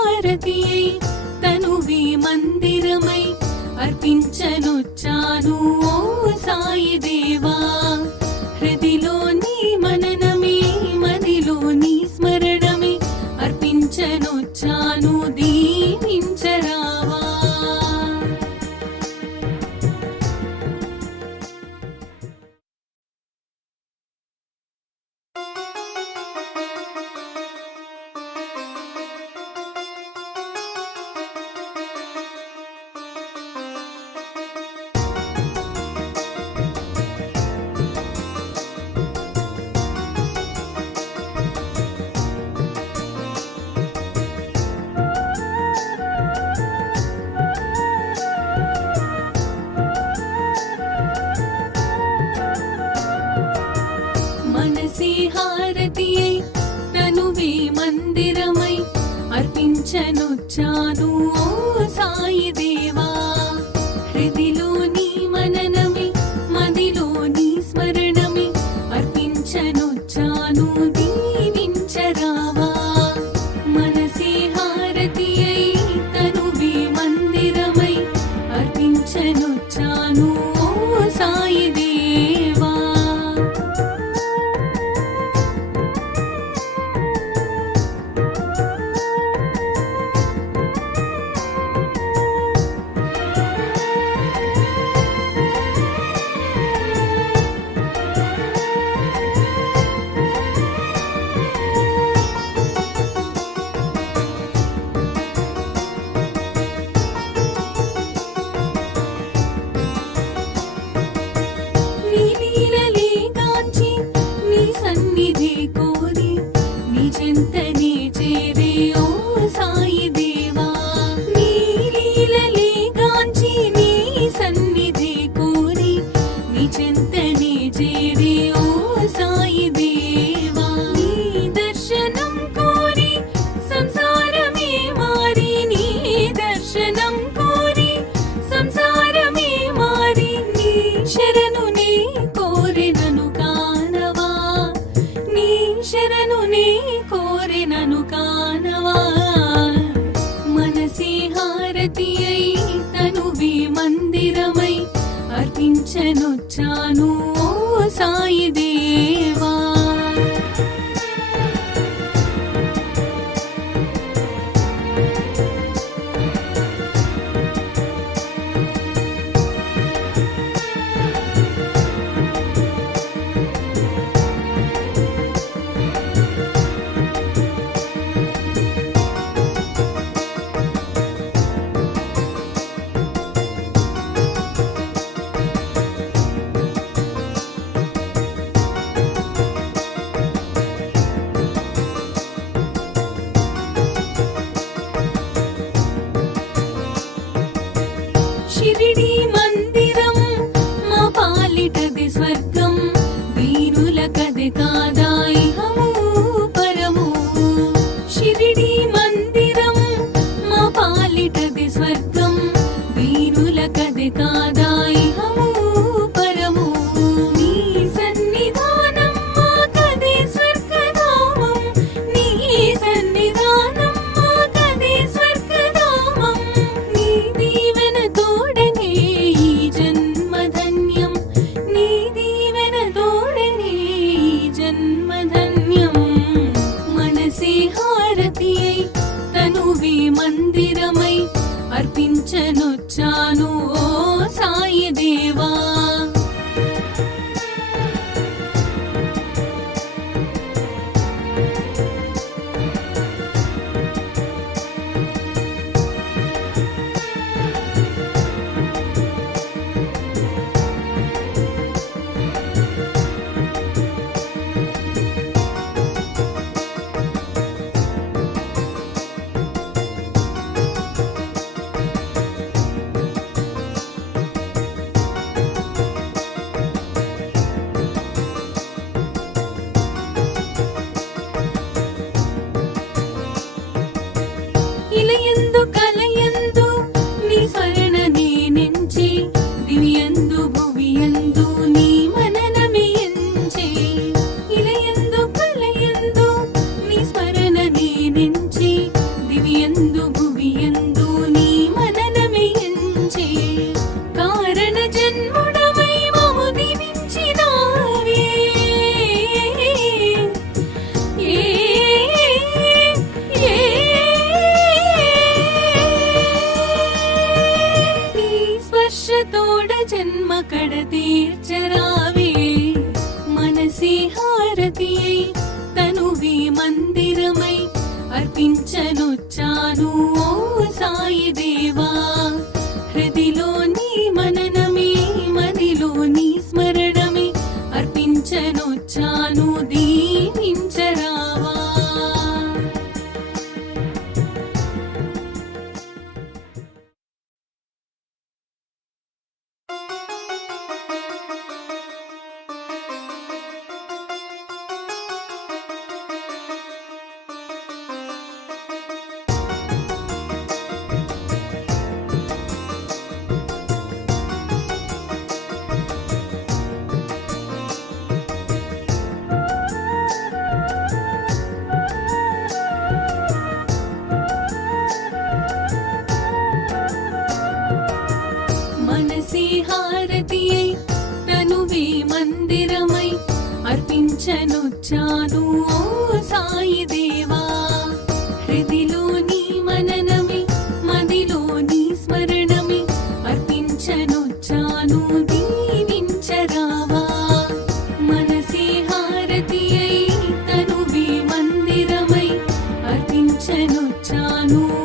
హారతియై తనువే మందిరమై అర్పించనొచ్చాను ఓ సాయి దేవా. హృదిలోని మనన హారతియై ననువే మందిరమై అర్పించనొచ్చాను తను కానవా మనసి హారతి అయి తనువే మందిరమై అర్పించనొచ్చాను స్థుతించనొచ్చాను ఓ అర్పించను చూసెనుచ్చాను